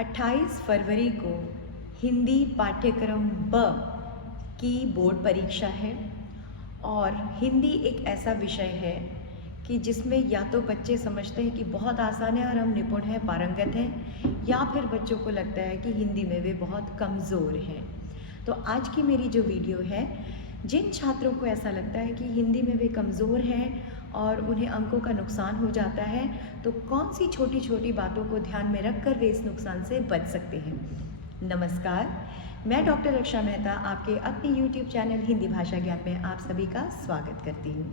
28 फरवरी को हिंदी पाठ्यक्रम ब की बोर्ड परीक्षा है और हिंदी एक ऐसा विषय है कि जिसमें या तो बच्चे समझते हैं कि बहुत आसान है और हम निपुण हैं, पारंगत हैं, या फिर बच्चों को लगता है कि हिंदी में वे बहुत कमज़ोर हैं। तो आज की मेरी जो वीडियो है, जिन छात्रों को ऐसा लगता है कि हिंदी में वे कमज़ोर हैं और उन्हें अंकों का नुकसान हो जाता है, तो कौन सी छोटी छोटी बातों को ध्यान में रखकर वे इस नुकसान से बच सकते हैं। नमस्कार, मैं डॉक्टर रक्षा मेहता आपके अपने YouTube चैनल हिंदी भाषा ज्ञान में आप सभी का स्वागत करती हूँ।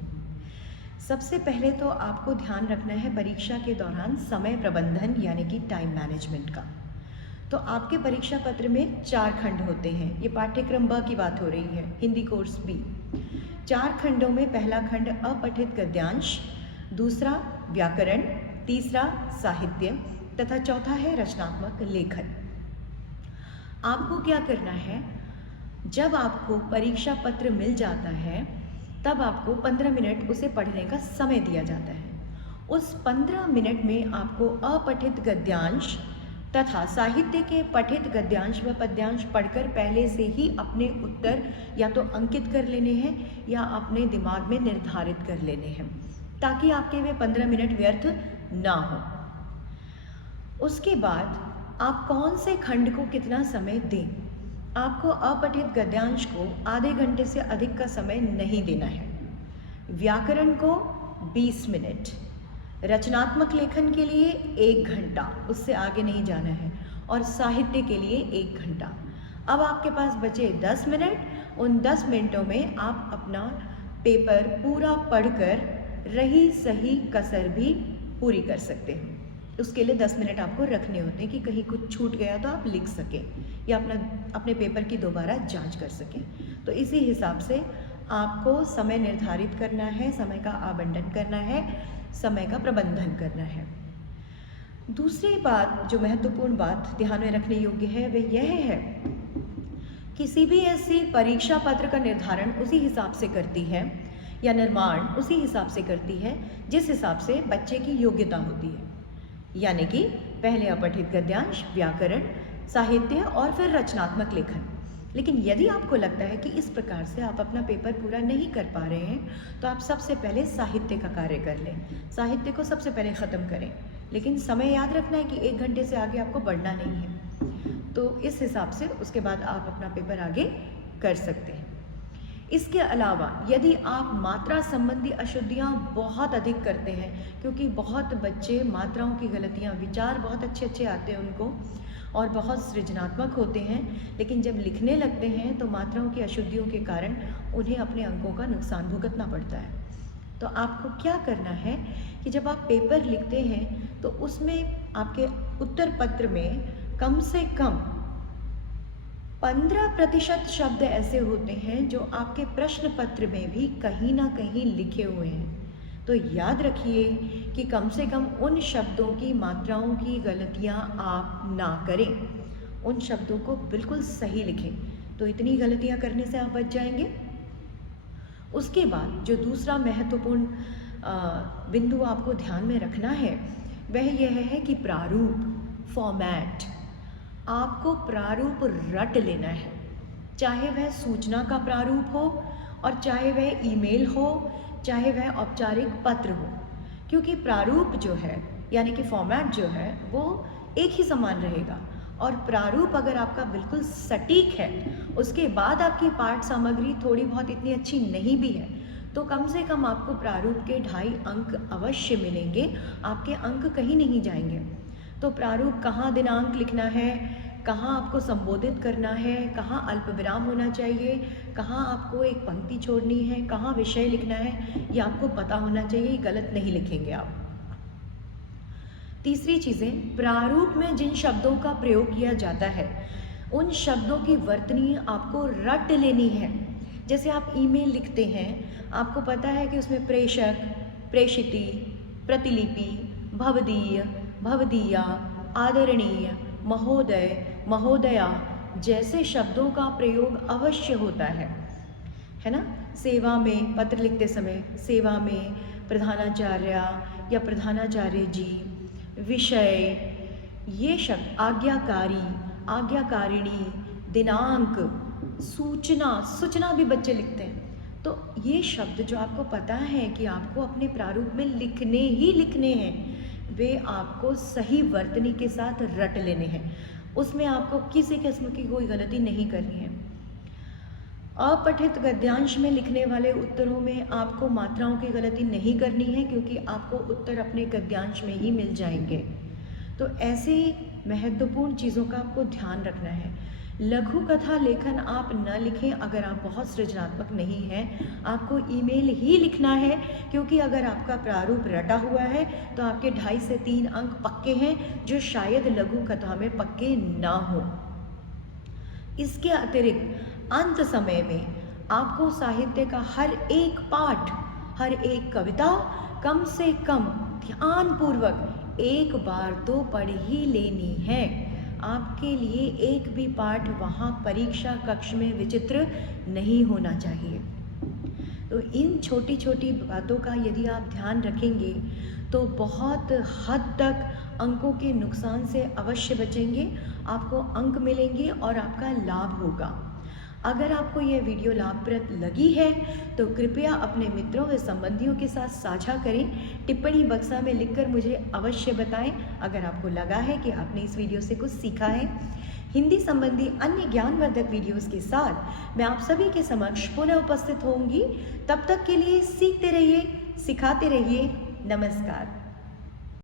सबसे पहले तो आपको ध्यान रखना है परीक्षा के दौरान समय प्रबंधन यानी कि टाइम मैनेजमेंट का। तो आपके परीक्षा पत्र में 4 खंड होते हैं। ये पाठ्यक्रम ब की बात हो रही है, हिंदी कोर्स बी। 4 खंडों में पहला खंड अपठित गद्यांश, दूसरा व्याकरण, तीसरा साहित्य तथा चौथा है रचनात्मक लेखन। आपको क्या करना है, जब आपको परीक्षा पत्र मिल जाता है तब आपको 15 मिनट उसे पढ़ने का समय दिया जाता है। उस 15 मिनट में आपको अपठित गद्यांश तथा साहित्य के पठित गद्यांश व पद्यांश पढ़कर पहले से ही अपने उत्तर या तो अंकित कर लेने हैं या अपने दिमाग में निर्धारित कर लेने हैं, ताकि आपके वे 15 मिनट व्यर्थ ना हो। उसके बाद आप कौन से खंड को कितना समय दें। आपको अपठित गद्यांश को आधे घंटे से अधिक का समय नहीं देना है, व्याकरण को 20 मिनट, रचनात्मक लेखन के लिए 1 घंटा, उससे आगे नहीं जाना है, और साहित्य के लिए 1 घंटा। अब आपके पास बचे 10 मिनट। उन 10 मिनटों में आप अपना पेपर पूरा पढ़कर रही सही कसर भी पूरी कर सकते हैं। उसके लिए 10 मिनट आपको रखने होते हैं कि कहीं कुछ छूट गया तो आप लिख सकें या अपने पेपर की दोबारा जांच कर सकें। तो इसी हिसाब से आपको समय निर्धारित करना है, समय का आवंटन करना है, समय का प्रबंधन करना है। दूसरी बात, जो महत्वपूर्ण बात ध्यान में रखने योग्य है, वह यह है कि सीबीएसई परीक्षा पत्र का निर्धारण उसी हिसाब से करती है या निर्माण उसी हिसाब से करती है जिस हिसाब से बच्चे की योग्यता होती है, यानी कि पहले अपठित गद्यांश, व्याकरण, साहित्य और फिर रचनात्मक लेखन। लेकिन यदि आपको लगता है कि इस प्रकार से आप अपना पेपर पूरा नहीं कर पा रहे हैं, तो आप सबसे पहले साहित्य का कार्य कर लें। साहित्य को सबसे पहले ख़त्म करें, लेकिन समय याद रखना है कि 1 घंटे से आगे आपको बढ़ना नहीं है। तो इस हिसाब से उसके बाद आप अपना पेपर आगे कर सकते हैं। इसके अलावा यदि आप मात्रा संबंधी अशुद्धियाँ बहुत अधिक करते हैं, क्योंकि बहुत बच्चे मात्राओं की गलतियाँ, विचार बहुत अच्छे आते हैं उनको और बहुत सृजनात्मक होते हैं, लेकिन जब लिखने लगते हैं तो मात्राओं की अशुद्धियों के कारण उन्हें अपने अंकों का नुकसान भुगतना पड़ता है। तो आपको क्या करना है कि जब आप पेपर लिखते हैं तो उसमें आपके उत्तर पत्र में कम से कम 15% शब्द ऐसे होते हैं जो आपके प्रश्न पत्र में भी कहीं ना कहीं लिखे हुए हैं। तो याद रखिए कि कम से कम उन शब्दों की मात्राओं की गलतियां आप ना करें, उन शब्दों को बिल्कुल सही लिखें। तो इतनी गलतियां करने से आप बच जाएंगे। उसके बाद जो दूसरा महत्वपूर्ण बिंदु आपको ध्यान में रखना है वह यह है कि प्रारूप, फॉर्मेट, आपको प्रारूप रट लेना है, चाहे वह सूचना का प्रारूप हो और चाहे वह ईमेल हो, चाहे वह औपचारिक पत्र हो, क्योंकि प्रारूप जो है यानी कि फॉर्मेट जो है वो एक ही समान रहेगा। और प्रारूप अगर आपका बिल्कुल सटीक है, उसके बाद आपकी पाठ सामग्री थोड़ी बहुत इतनी अच्छी नहीं भी है, तो कम से कम आपको प्रारूप के 2.5 अंक अवश्य मिलेंगे, आपके अंक कहीं नहीं जाएंगे। तो प्रारूप कहाँ दिनांक लिखना है, कहाँ आपको संबोधित करना है, कहाँ अल्प विराम होना चाहिए, कहाँ आपको एक पंक्ति छोड़नी है, कहाँ विषय लिखना है, ये आपको पता होना चाहिए, गलत नहीं लिखेंगे आप। तीसरी चीज़ें, प्रारूप में जिन शब्दों का प्रयोग किया जाता है उन शब्दों की वर्तनी आपको रट लेनी है। जैसे आप ईमेल लिखते हैं, आपको पता है कि उसमें प्रेषक, प्रेषिती, प्रतिलिपि, भवदीय, भवदीया, आदरणीय, महोदय, महोदया जैसे शब्दों का प्रयोग अवश्य होता है ना। सेवा में, पत्र लिखते समय सेवा में प्रधानाचार्य या प्रधानाचार्य जी, विषय, ये शब्द आज्ञाकारी, आज्ञाकारिणी, दिनांक, सूचना, सूचना भी बच्चे लिखते हैं। तो ये शब्द जो आपको पता है कि आपको अपने प्रारूप में लिखने ही लिखने हैं, वे आपको सही वर्तनी के साथ रट लेने हैं। उसमें आपको किसी किस्म की कोई गलती नहीं करनी है। अपठित गद्यांश में लिखने वाले उत्तरों में आपको मात्राओं की गलती नहीं करनी है, क्योंकि आपको उत्तर अपने गद्यांश में ही मिल जाएंगे। तो ऐसे महत्वपूर्ण चीज़ों का आपको ध्यान रखना है। लघु कथा लेखन आप न लिखें अगर आप बहुत सृजनात्मक नहीं हैं। आपको ईमेल ही लिखना है, क्योंकि अगर आपका प्रारूप रटा हुआ है तो आपके 2.5 से 3 अंक पक्के हैं, जो शायद लघु कथा में पक्के ना हो। इसके अतिरिक्त अंत समय में आपको साहित्य का हर एक पाठ, हर एक कविता कम से कम ध्यानपूर्वक 1 बार तो पढ़ ही लेनी है। आपके लिए एक भी पाठ वहाँ परीक्षा कक्ष में विचित्र नहीं होना चाहिए। तो इन छोटी छोटी बातों का यदि आप ध्यान रखेंगे तो बहुत हद तक अंकों के नुकसान से अवश्य बचेंगे, आपको अंक मिलेंगे और आपका लाभ होगा। अगर आपको यह वीडियो लाभप्रद लगी है तो कृपया अपने मित्रों व संबंधियों के साथ साझा करें। टिप्पणी बक्सा में लिखकर मुझे अवश्य बताएं अगर आपको लगा है कि आपने इस वीडियो से कुछ सीखा है। हिंदी संबंधी अन्य ज्ञानवर्धक वीडियोस के साथ मैं आप सभी के समक्ष पुनः उपस्थित होंगी। तब तक के लिए सीखते रहिए, सिखाते रहिए। नमस्कार।